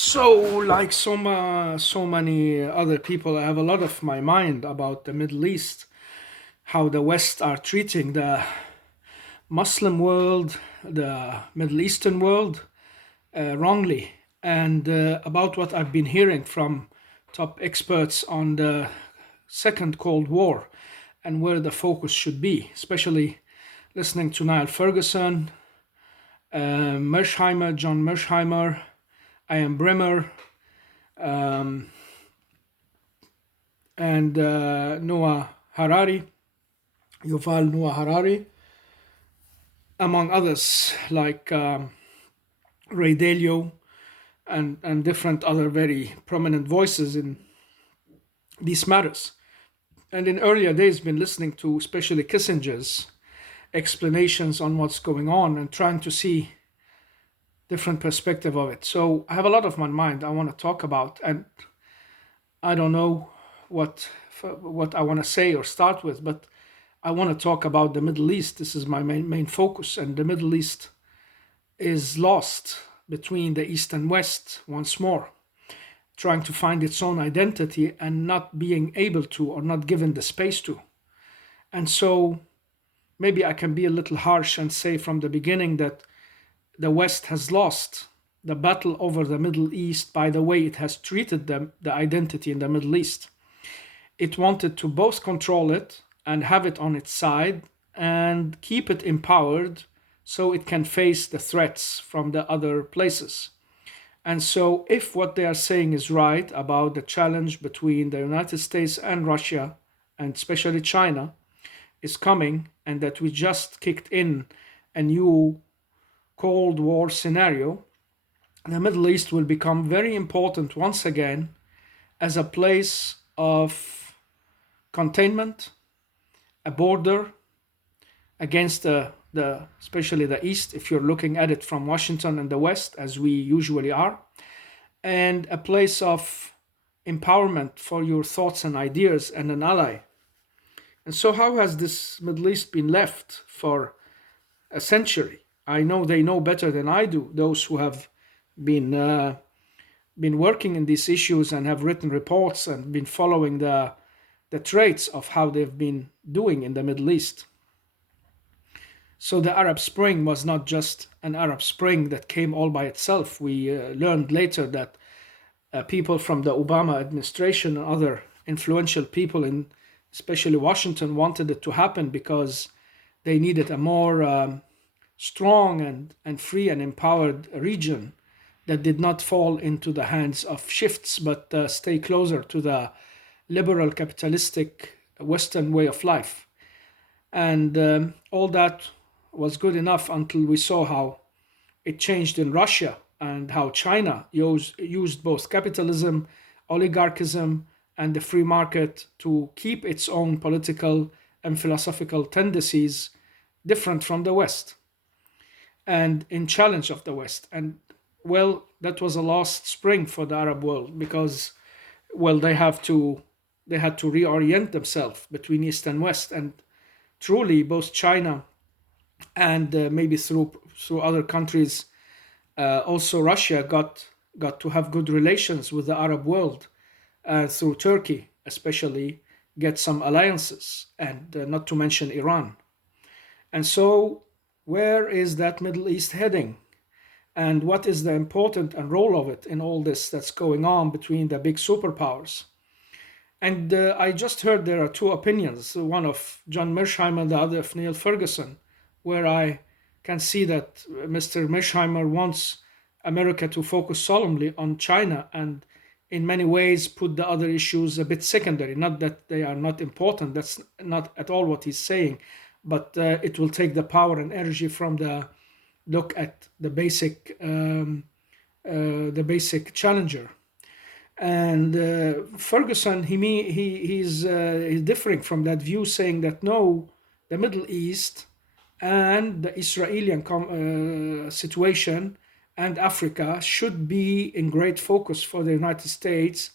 So, like so many other people, I have a lot of my mind about the Middle East, how the West are treating the Muslim world, the Middle Eastern world, wrongly, and about what I've been hearing from top experts on the Second Cold War and where the focus should be, especially listening to Niall Ferguson, Mersheimer, John Mersheimer, Ian Bremer, and Noah Harari, Yuval Noah Harari, among others like Ray Dalio and different other very prominent voices in these matters. And in earlier days, been listening to especially Kissinger's explanations on what's going on and trying to see different perspective of it. So I have a lot of my mind I want to talk about, and I don't know what I want to say or start with, but I want to talk about the Middle East. This is my main focus, and the Middle East is lost between the East and West once more, trying to find its own identity and not being able to or not given the space to. And so maybe I can be a little harsh and say from the beginning that the West has lost the battle over the Middle East by the way it has treated the identity in the Middle East. It wanted to both control it and have it on its side and keep it empowered so it can face the threats from the other places. And so, if what they are saying is right about the challenge between the United States and Russia, and especially China, is coming, and that we just kicked in a new Cold War scenario, the Middle East will become very important once again as a place of containment, a border against especially the East, if you're looking at it from Washington and the West, as we usually are, and a place of empowerment for your thoughts and ideas and an ally. And so, how has this Middle East been left for a century? I know they know better than I do, those who have been working in these issues and have written reports and been following the traits of how they've been doing in the Middle East. So the Arab Spring was not just an Arab Spring that came all by itself. We learned later that people from the Obama administration and other influential people in especially Washington wanted it to happen because they needed a more strong and free and empowered region that did not fall into the hands of shifts but stay closer to the liberal capitalistic Western way of life. And all that was good enough until we saw how it changed in Russia and how China used both capitalism, oligarchism, and the free market to keep its own political and philosophical tendencies different from the West and in challenge of the West. And well, that was a lost spring for the Arab world because, well, they had to reorient themselves between East and West, and truly both China and maybe through other countries, also Russia got to have good relations with the Arab world through Turkey, especially get some alliances, and not to mention Iran. And so, where is that Middle East heading? And what is the important and role of it in all this that's going on between the big superpowers? And I just heard there are two opinions, one of John Mersheimer, the other of Neil Ferguson, where I can see that Mr. Mersheimer wants America to focus solemnly on China and in many ways put the other issues a bit secondary. Not that they are not important, that's not at all what he's saying, but it will take the power and energy from the look at the basic challenger. And Ferguson, he's differing from that view, saying that no, the Middle East and the Israeli situation and Africa should be in great focus for the United States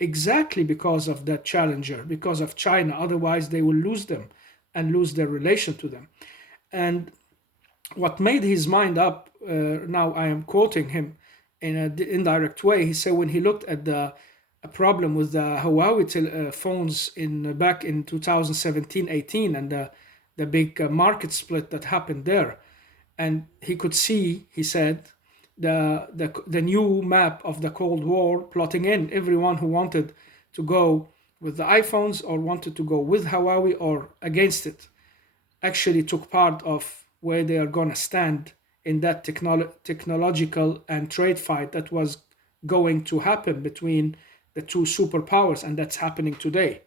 exactly because of that challenger, because of China. Otherwise, they will lose them and lose their relation to them. And what made his mind up, now I am quoting him, in an indirect way. He said when he looked at the a problem with the Huawei phones in back in 2017-18 and the big market split that happened there, and he could see, he said, the new map of the Cold War plotting in everyone who wanted to go with the iPhones or wanted to go with Huawei or against it actually took part of where they are going to stand in that technological and trade fight that was going to happen between the two superpowers, and that's happening today.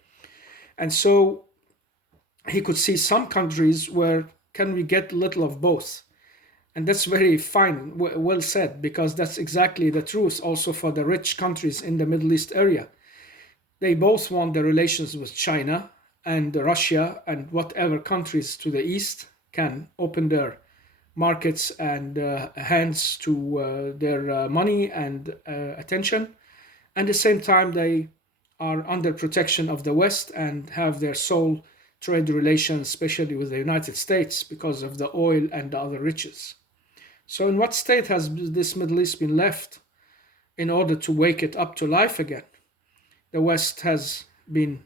And so he could see some countries where can we get little of both, and that's very fine, well said, because that's exactly the truth also for the rich countries in the Middle East area. They both want the relations with China and Russia and whatever countries to the east can open their markets and hands to their money and attention. And at the same time, they are under protection of the West and have their sole trade relations, especially with the United States, because of the oil and the other riches. So, in what state has this Middle East been left in order to wake it up to life again? The West has been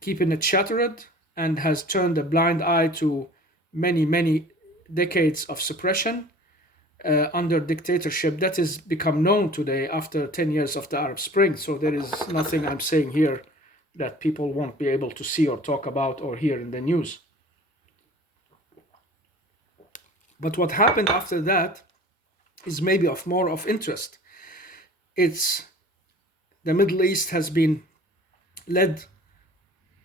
keeping it shattered and has turned a blind eye to many, many decades of suppression under dictatorship that has become known today after 10 years of the Arab Spring. So there is nothing I'm saying here that people won't be able to see or talk about or hear in the news. But what happened after that is maybe of more of interest. It's the Middle East has been led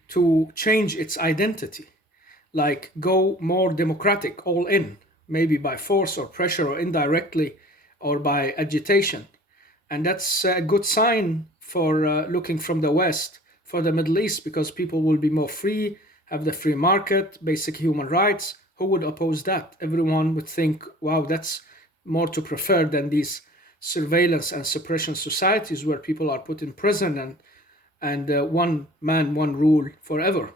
to change its identity, like go more democratic, all in, maybe by force or pressure or indirectly or by agitation. And that's a good sign for looking from the West for the Middle East, because people will be more free, have the free market, basic human rights. Who would oppose that? Everyone would think, wow, that's more to prefer than these surveillance and suppression societies where people are put in prison and one man, one rule forever.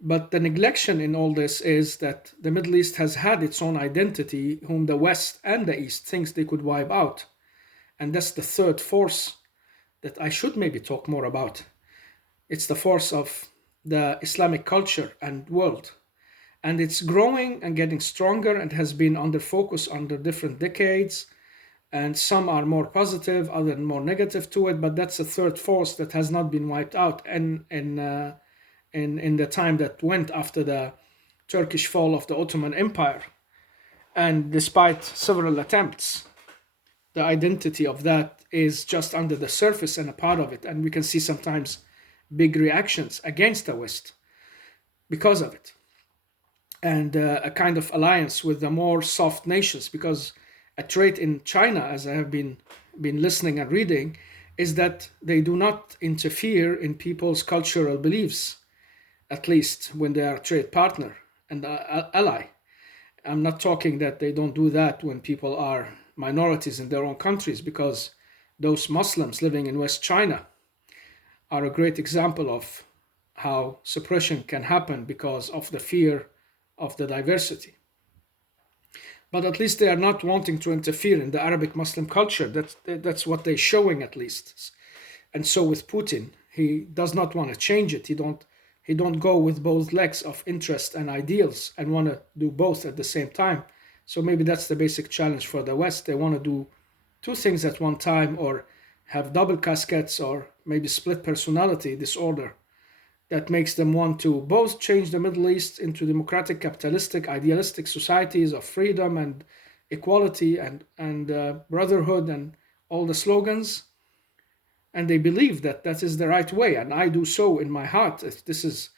But the neglection in all this is that the Middle East has had its own identity, whom the West and the East thinks they could wipe out. And that's the third force that I should maybe talk more about. It's the force of the Islamic culture and world. And it's growing and getting stronger and has been under focus under different decades. And some are more positive, others more negative to it. But that's a third force that has not been wiped out in the time that went after the Turkish fall of the Ottoman Empire. And despite several attempts, the identity of that is just under the surface and a part of it. And we can see sometimes big reactions against the West because of it. And a kind of alliance with the more soft nations, because a trait in China, as I have been listening and reading, is that they do not interfere in people's cultural beliefs, at least when they are a trade partner and ally. I'm not talking that they don't do that when people are minorities in their own countries, because those Muslims living in West China are a great example of how suppression can happen because of the fear of the diversity. But at least they are not wanting to interfere in the Arabic Muslim culture. That's what they're showing, at least. And so with Putin, he does not want to change it. He don't go with both legs of interest and ideals and want to do both at the same time. So maybe that's the basic challenge for the West. They want to do two things at one time, or have double casquettes, or maybe split personality disorder that makes them want to both change the Middle East into democratic, capitalistic, idealistic societies of freedom and equality and brotherhood and all the slogans. And they believe that that is the right way, and I do so in my heart. This is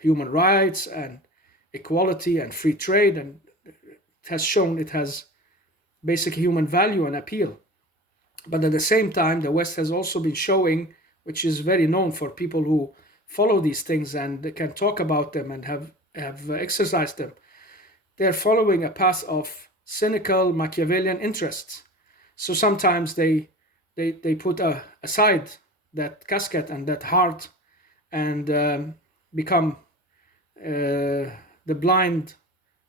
human rights and equality and free trade, and it has shown it has basic human value and appeal. But at the same time, the West has also been showing, which is very known for people who follow these things and they can talk about them and have exercised them. They're following a path of cynical Machiavellian interests. So sometimes they put aside that casket and that heart and become the blind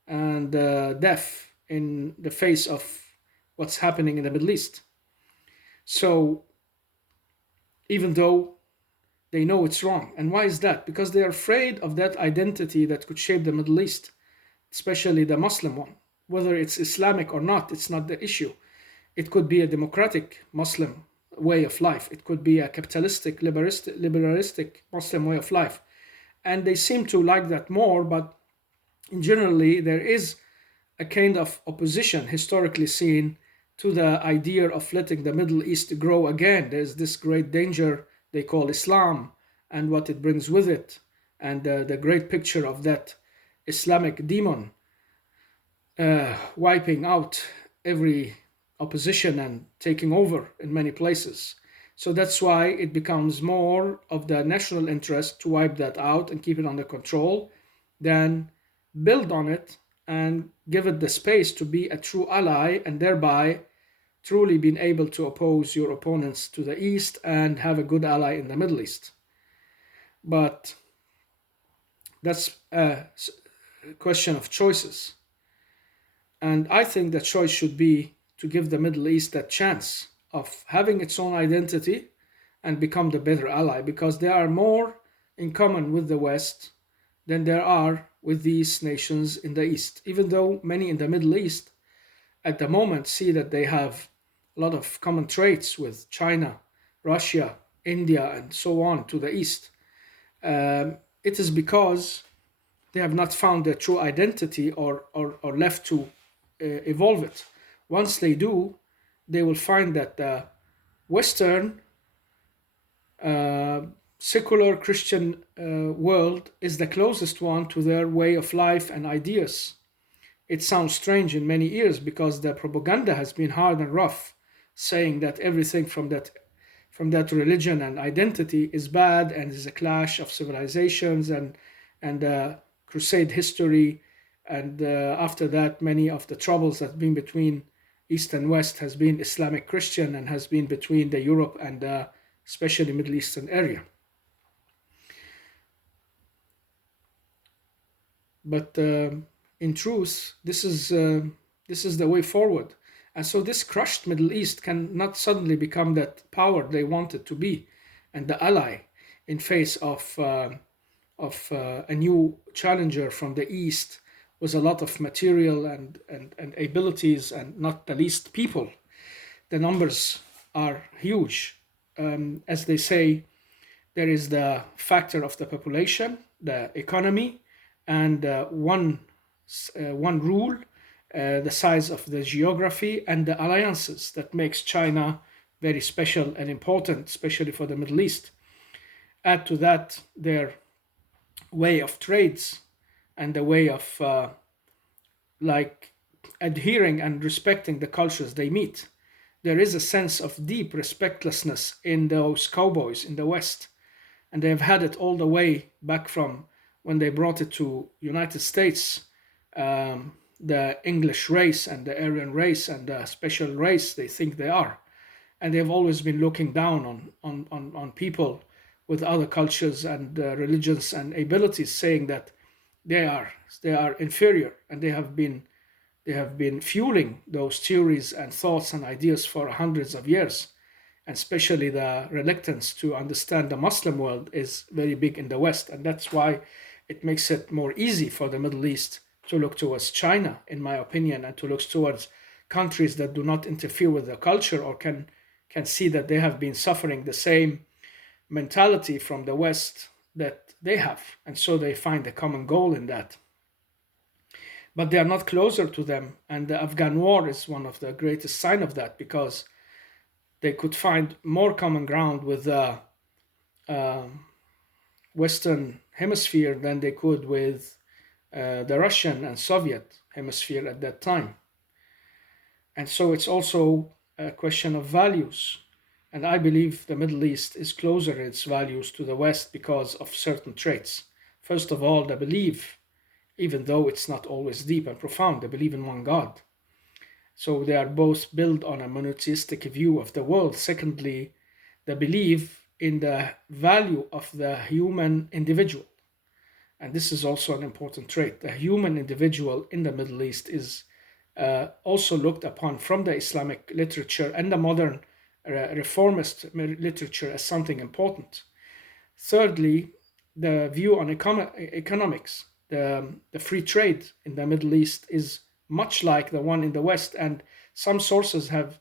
and deaf in the face of what's happening in the Middle East. So even though they know it's wrong. And why is that? Because they are afraid of that identity that could shape the Middle East, especially the Muslim one. Whether it's Islamic or not, it's not the issue. It could be a democratic Muslim way of life. It could be a capitalistic, liberalistic Muslim way of life. And they seem to like that more, but in generally, there is a kind of opposition historically seen to the idea of letting the Middle East grow again. There's this great danger they call Islam and what it brings with it, and the great picture of that Islamic demon wiping out every opposition and taking over in many places. So that's why it becomes more of the national interest to wipe that out and keep it under control than build on it and give it the space to be a true ally, and thereby truly being able to oppose your opponents to the east and have a good ally in the Middle East. But that's a question of choices. And I think the choice should be to give the Middle East that chance of having its own identity and become the better ally, because there are more in common with the West than there are with these nations in the East. Even though many in the Middle East at the moment see that they have a lot of common traits with China, Russia, India, and so on to the East. It is because they have not found their true identity or left to evolve it. Once they do, they will find that the Western secular Christian world is the closest one to their way of life and ideas. It sounds strange in many ears because the propaganda has been hard and rough, saying that everything from that religion and identity is bad and is a clash of civilizations and crusade history. And after that, many of the troubles that have been between East and West has been Islamic Christian and has been between the Europe and especially Middle Eastern area. But in truth, this is the way forward. And so this crushed Middle East cannot suddenly become that power they want it to be, and the ally in face of a new challenger from the East with a lot of material and abilities, and not the least people. The numbers are huge. As they say, there is the factor of the population, the economy, and one rule, the size of the geography, and the alliances that makes China very special and important, especially for the Middle East. Add to that their way of trades and the way of like adhering and respecting the cultures they meet. There is a sense of deep respectlessness in those cowboys in the West, and they have had it all the way back from when they brought it to United States, the English race and the Aryan race and the special race they think they are. And they've always been looking down on people with other cultures and religions and abilities, saying that they are inferior, and they have been fueling those theories and thoughts and ideas for hundreds of years. And especially the reluctance to understand the Muslim world is very big in the West, and that's why it makes it more easy for the Middle East to look towards China, in my opinion, and to look towards countries that do not interfere with their culture or can see that they have been suffering the same mentality from the West that they have, and so they find a common goal in that. But they are not closer to them, and the Afghan war is one of the greatest sign of that, because they could find more common ground with the Western hemisphere than they could with the Russian and Soviet hemisphere at that time. And so it's also a question of values. And I believe the Middle East is closer in its values to the West because of certain traits. First of all, the belief, even though it's not always deep and profound, they believe in one God. So they are both built on a monotheistic view of the world. Secondly, the belief in the value of the human individual. And this is also an important trait. The human individual in the Middle East is also looked upon from the Islamic literature and the modern reformist literature as something important. Thirdly, the view on economics. The free trade in the Middle East is much like the one in the West, and some sources have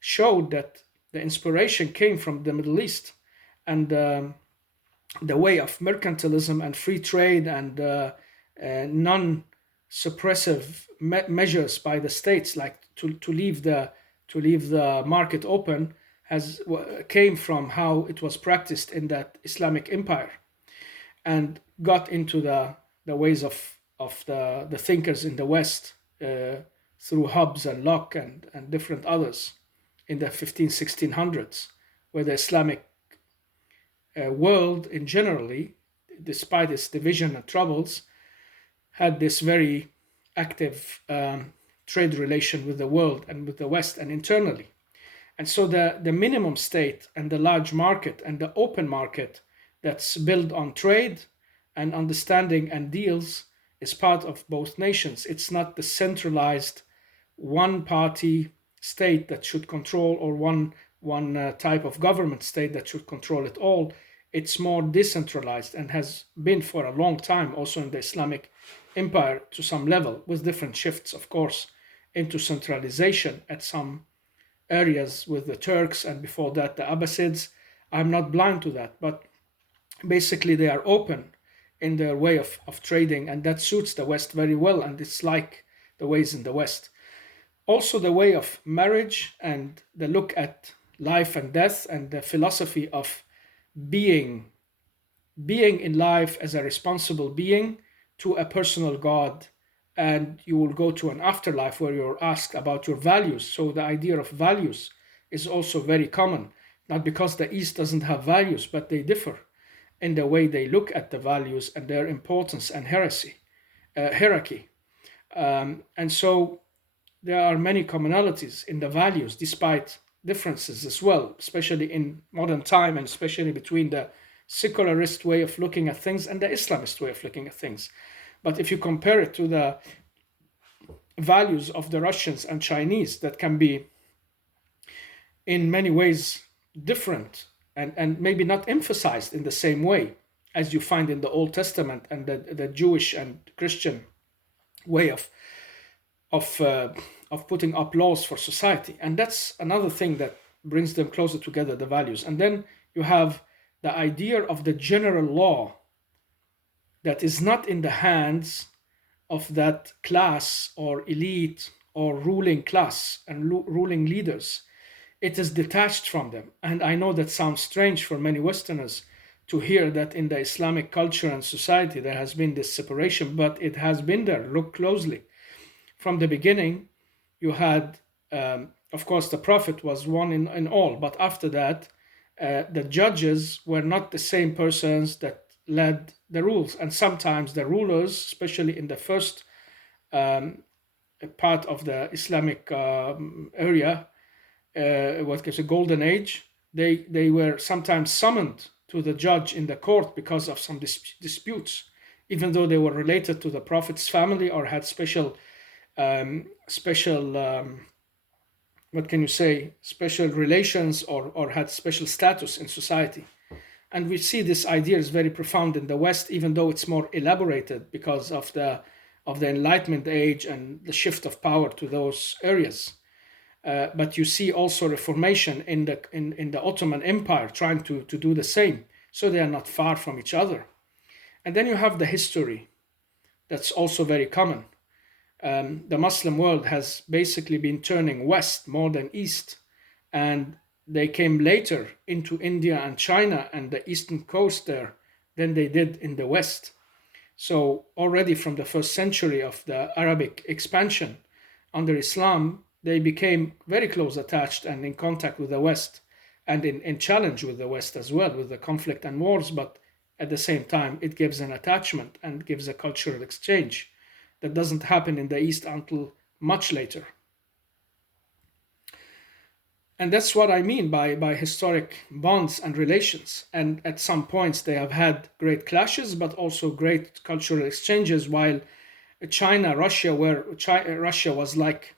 showed that the inspiration came from the Middle East, and the way of mercantilism and free trade and non-suppressive measures by the states, like to leave the market open, came from how it was practiced in that Islamic empire, and got into the ways of the thinkers in the West through Hobbes and Locke and different others in the 1600s, where the Islamic world in generally, despite its division and troubles, had this very active trade relation with the world and with the West and internally. And so the minimum state and the large market and the open market that's built on trade and understanding and deals is part of both nations. It's not the centralized one party state that should control, or one type of government state that should control it all. It's more decentralized and has been for a long time also in the Islamic empire to some level, with different shifts, of course, into centralization at some areas with the Turks and before that the Abbasids. I'm not blind to that, but basically they are open in their way of trading, and that suits the West very well, and it's like the ways in the West. Also, the way of marriage and the look at life and death and the philosophy of being in life as a responsible being to a personal God, and you will go to an afterlife where you're asked about your values. So the idea of values is also very common, not because the East doesn't have values, but they differ in the way they look at the values and their importance and hierarchy. And so there are many commonalities in the values, despite differences as well, especially in modern time, and especially between the secularist way of looking at things and the Islamist way of looking at things. But if you compare it to the values of the Russians and Chinese, that can be in many ways different and maybe not emphasized in the same way as you find in the Old Testament and the Jewish and Christian way of putting up laws for society. And that's another thing that brings them closer together, the values. And then you have the idea of the general law that is not in the hands of that class or elite or ruling class and ruling leaders. It is detached from them. And I know that sounds strange for many Westerners to hear that in the Islamic culture and society there has been this separation, but it has been there. Look closely. From the beginning, you had, of course, the Prophet was one in all, but after that, the judges were not the same persons that led the rules. And sometimes the rulers, especially in the first part of the Islamic area, what gives a golden age, they were sometimes summoned to the judge in the court because of some disputes, even though they were related to the Prophet's family or had special what can you say, special relations or had special status in society. And we see this idea is very profound in the West, even though it's more elaborated because of the Enlightenment age and the shift of power to those areas. But you see also reformation in the Ottoman Empire trying to do the same. So they are not far from each other. And then you have the history that's also very common. The Muslim world has basically been turning west more than east, and they came later into India and China and the eastern coast there than they did in the West. So already from the first century of the Arabic expansion under Islam, they became very close attached and in contact with the West and in challenge with the West as well, with the conflict and wars, but at the same time, it gives an attachment and gives a cultural exchange that doesn't happen in the East until much later. And that's what I mean by historic bonds and relations. And at some points, they have had great clashes, but also great cultural exchanges, while Russia was like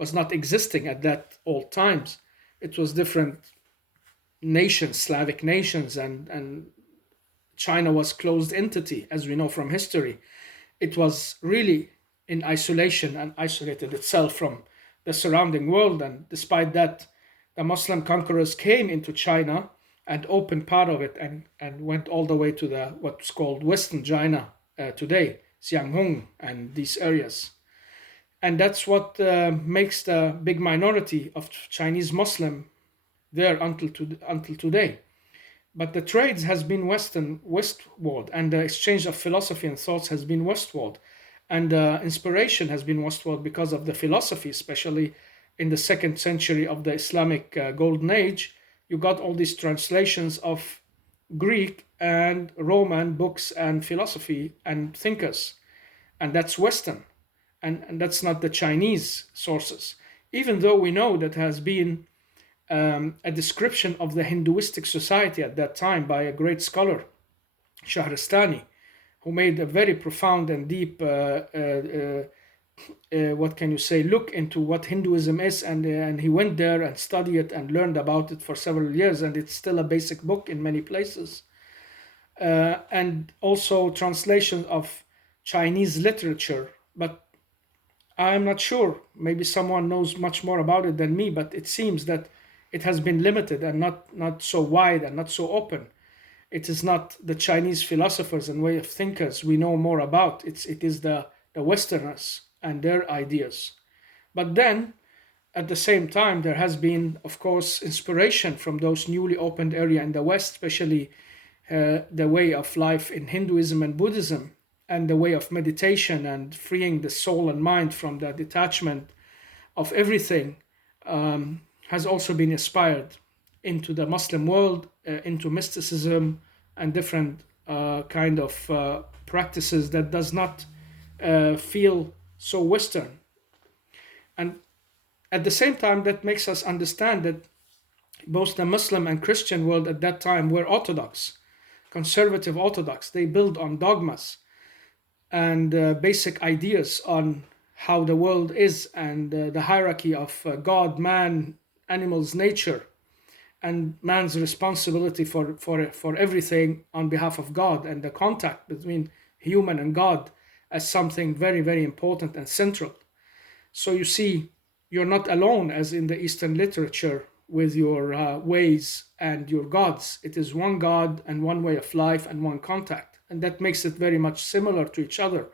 was not existing at that old times. It was different nations, Slavic nations, and China was closed entity, as we know from history. It was really in isolation and isolated itself from the surrounding world. And despite that, the Muslim conquerors came into China and opened part of it, and went all the way to the what's called Western China today, Xianghong and these areas. And that's what makes the big minority of Chinese Muslim there until today. But the trades has been westward, and the exchange of philosophy and thoughts has been westward, and inspiration has been westward because of the philosophy, especially in the second century of the Islamic Golden Age. You got all these translations of Greek and Roman books and philosophy and thinkers, and that's Western, and that's not the Chinese sources. Even though we know that has been a description of the Hinduistic society at that time by a great scholar, Shahrastani, who made a very profound and deep, what can you say, look into what Hinduism is, and he went there and studied it and learned about it for several years, and it's still a basic book in many places. And also translation of Chinese literature, but I'm not sure. Maybe someone knows much more about it than me, but it seems that it has been limited and not so wide and not so open. It is not the Chinese philosophers and way of thinkers we know more about. It is the Westerners and their ideas. But then, at the same time, there has been, of course, inspiration from those newly opened area in the West, especially the way of life in Hinduism and Buddhism, and the way of meditation and freeing the soul and mind from the detachment of everything, has also been inspired into the Muslim world, into mysticism and different kind of practices that does not feel so Western. And at the same time, that makes us understand that both the Muslim and Christian world at that time were Orthodox, conservative Orthodox. They build on dogmas and basic ideas on how the world is, and the hierarchy of God, man, animals, nature, and man's responsibility for everything on behalf of God, and the contact between human and God as something very, very important and central. So you see, you're not alone as in the Eastern literature with your ways and your gods. It is one God and one way of life and one contact. And that makes it very much similar to each other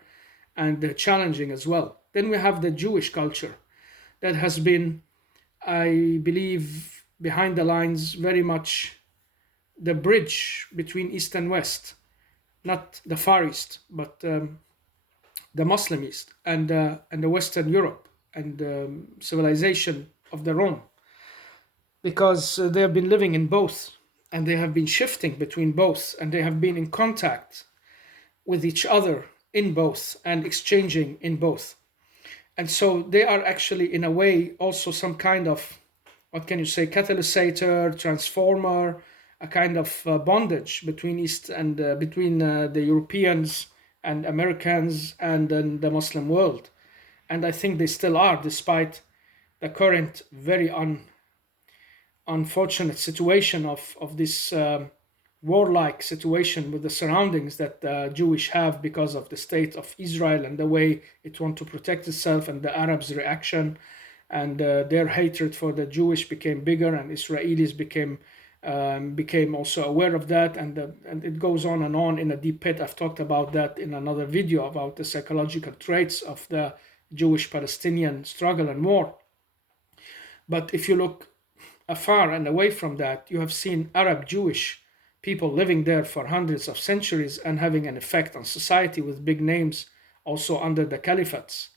and challenging as well. Then we have the Jewish culture that has been, I believe, behind the lines very much the bridge between East and West, not the Far East, but the Muslim East and the Western Europe and civilization of the Rome, because they have been living in both, and they have been shifting between both, and they have been in contact with each other in both and exchanging in both. And so they are actually, in a way, also some kind of, what can you say, catalysator, transformer, a kind of bondage between East and between the Europeans and Americans and then the Muslim world. And I think they still are, despite the current very unfortunate situation of this warlike situation with the surroundings that the Jewish have because of the state of Israel and the way it wants to protect itself, and the Arabs' reaction and their hatred for the Jewish became bigger, and Israelis became also aware of that, and it goes on and on in a deep pit. I've talked about that in another video about the psychological traits of the Jewish-Palestinian struggle and war. But if you look afar and away from that, you have seen Arab Jewish people living there for hundreds of centuries and having an effect on society with big names also under the caliphates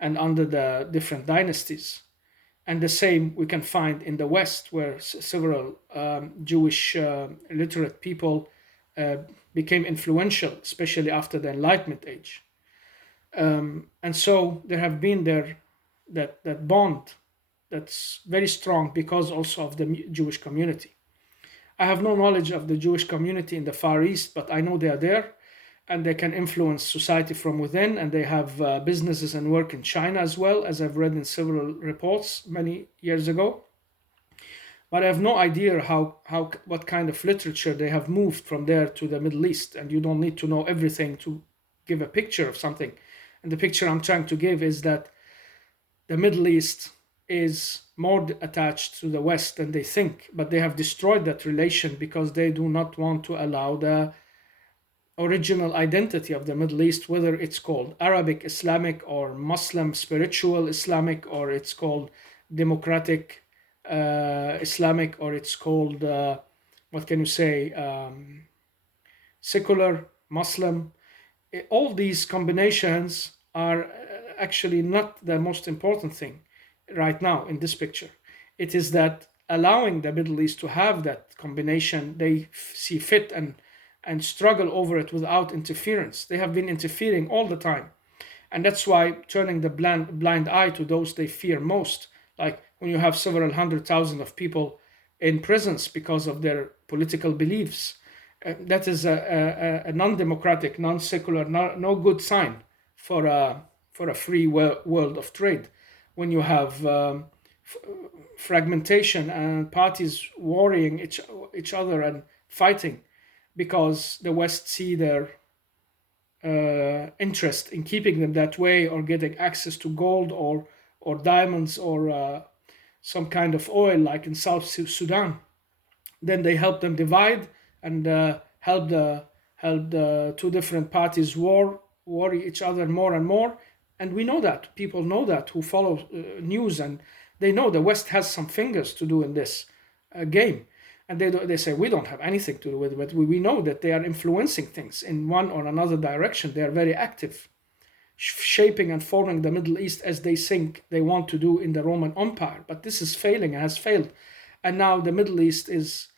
and under the different dynasties. And the same we can find in the West, where several Jewish literate people became influential, especially after the Enlightenment age. And so there have been there that bond that's very strong because also of the Jewish community. I have no knowledge of the Jewish community in the Far East, but I know they are there. and they can influence society from within, and they have businesses and work in China as well, as I've read in several reports many years ago. But I have no idea how what kind of literature they have moved from there to the Middle East, and you don't need to know everything to give a picture of something. And the picture I'm trying to give is that the Middle East is more attached to the West than they think, but they have destroyed that relation because they do not want to allow the original identity of the Middle East, whether it's called Arabic Islamic or Muslim spiritual Islamic, or it's called democratic Islamic, or it's called, what can you say, secular Muslim. All these combinations are actually not the most important thing right now in this picture. It is that allowing the Middle East to have that combination they see fit and struggle over it without interference. They have been interfering all the time. And that's why turning the blind eye to those they fear most, like when you have several 100,000 of people in prisons because of their political beliefs, that is a non-democratic, non-secular, no good sign for a free world of trade. When you have fragmentation and parties warring each other and fighting because the West see their interest in keeping them that way, or getting access to gold or diamonds or some kind of oil like in South Sudan, then they help them divide and help the two different parties worry each other more and more. And we know that people know that who follow news, and they know the West has some fingers to do in this game. And they say we don't have anything to do with it, but we know that they are influencing things in one or another direction. They are very active, shaping and forming the Middle East as they think they want to do in the Roman Empire. But this is failing and has failed. And now the Middle East is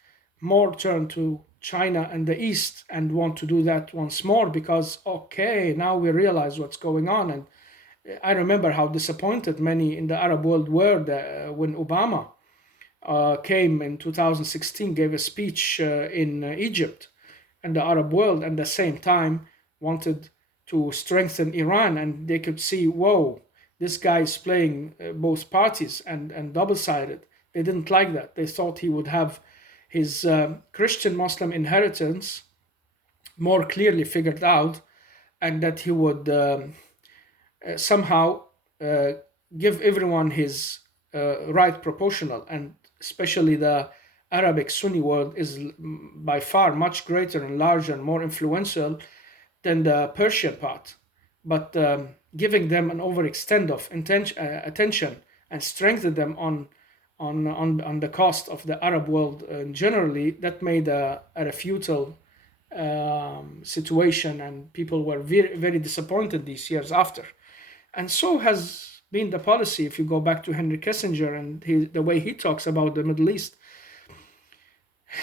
more turned to China and the East, and want to do that once more because, okay, now we realize what's going on. And I remember how disappointed many in the Arab world were when Obama came in 2016, gave a speech in Egypt and the Arab world, and at the same time wanted to strengthen Iran. And they could see, whoa, this guy is playing both parties and double-sided. They didn't like that. They thought he would have his Christian Muslim inheritance more clearly figured out, and that he would somehow give everyone his right proportional. And especially the Arabic Sunni world is by far much greater and larger and more influential than the Persian part. But giving them an overextend of attention and strengthen them on the cost of the Arab world generally, that made a futile situation, and people were very, very disappointed these years after. And so has been the policy. If you go back to Henry Kissinger and the way he talks about the Middle East,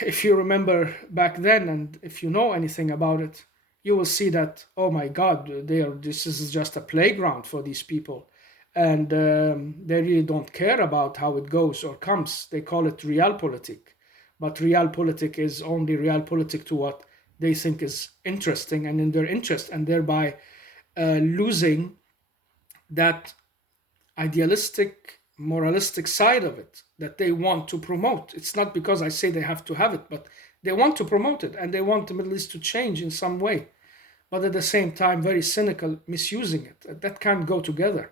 if you remember back then, and if you know anything about it, you will see that, oh my God, this is just a playground for these people. And they really don't care about how it goes or comes. They call it realpolitik. But realpolitik is only realpolitik to what they think is interesting and in their interest, and thereby losing that idealistic, moralistic side of it that they want to promote. It's not because I say they have to have it, but they want to promote it, and they want the Middle East to change in some way. But at the same time, very cynical, misusing it. That can't go together.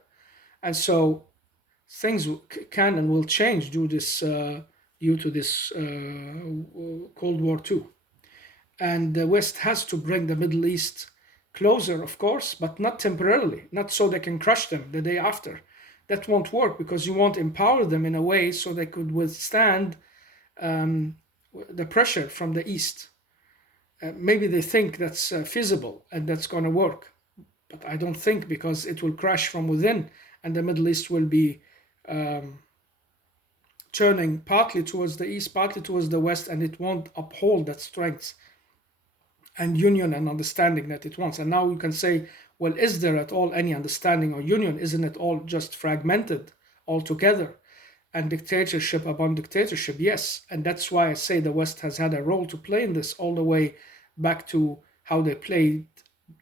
And so things can and will change due to this Cold War too. And the West has to bring the Middle East closer, of course, but not temporarily, not so they can crush them the day after. That won't work, because you won't empower them in a way so they could withstand the pressure from the East. Maybe they think that's feasible and that's going to work, but I don't think, because it will crash from within, and the Middle East will be turning partly towards the East, partly towards the West, and it won't uphold that strength and union and understanding that it wants. And now you can say, well, is there at all any understanding or union? Isn't it all just fragmented altogether? And dictatorship upon dictatorship, yes. And that's why I say the West has had a role to play in this, all the way back to how they played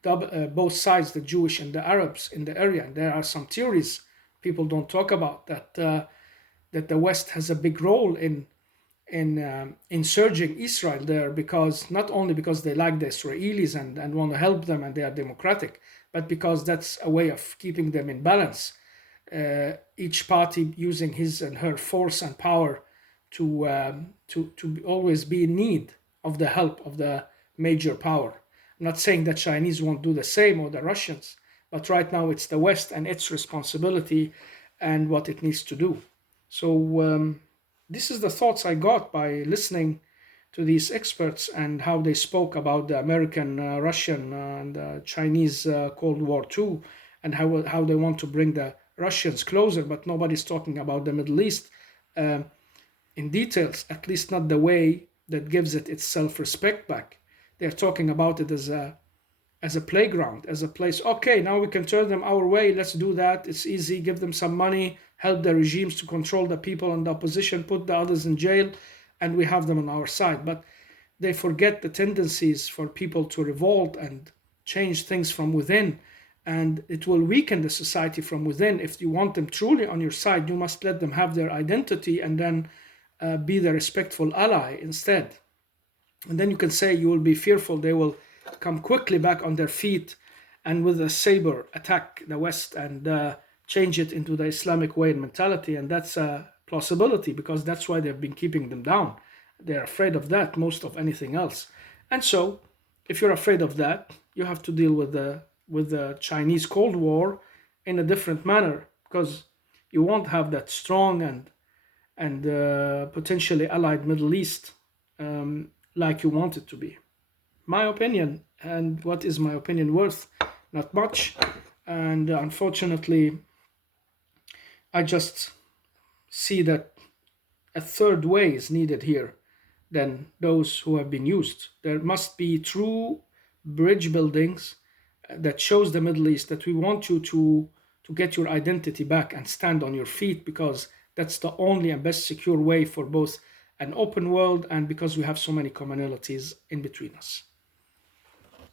both sides, the Jewish and the Arabs in the area. And there are some theories people don't talk about that the West has a big role in insurging Israel there, because not only because they like the Israelis and want to help them and they are democratic, but because that's a way of keeping them in balance. Each party using his and her force and power to always be in need of the help of the major power. I'm not saying that Chinese won't do the same, or the Russians, but right now it's the West and its responsibility and what it needs to do. So this is the thoughts I got by listening to these experts and how they spoke about the American, Russian, and Chinese Cold War too, and how they want to bring the Russians closer, but nobody's talking about the Middle East in details, at least not the way that gives it its self-respect back. They're talking about it as a playground, as a place. Okay, now we can turn them our way. Let's do that. It's easy. Give them some money, help the regimes to control the people and the opposition, put the others in jail, and we have them on our side. But they forget the tendencies for people to revolt and change things from within. And it will weaken the society from within. If you want them truly on your side, you must let them have their identity and then be the respectful ally instead. And then you can say you will be fearful they will come quickly back on their feet and with a saber attack the West and change it into the Islamic way and mentality. And that's a plausibility, because that's why they've been keeping them down. They're afraid of that most of anything else. And so if you're afraid of that, you have to deal with the Chinese Cold War in a different manner, because you won't have that strong and potentially allied Middle East like you want it to be. My opinion, and what is my opinion worth? Not much. And unfortunately, I just see that a third way is needed here than those who have been used. There must be true bridge buildings that shows the Middle East that we want you to get your identity back and stand on your feet, because that's the only and best secure way for both an open world and because we have so many commonalities in between us.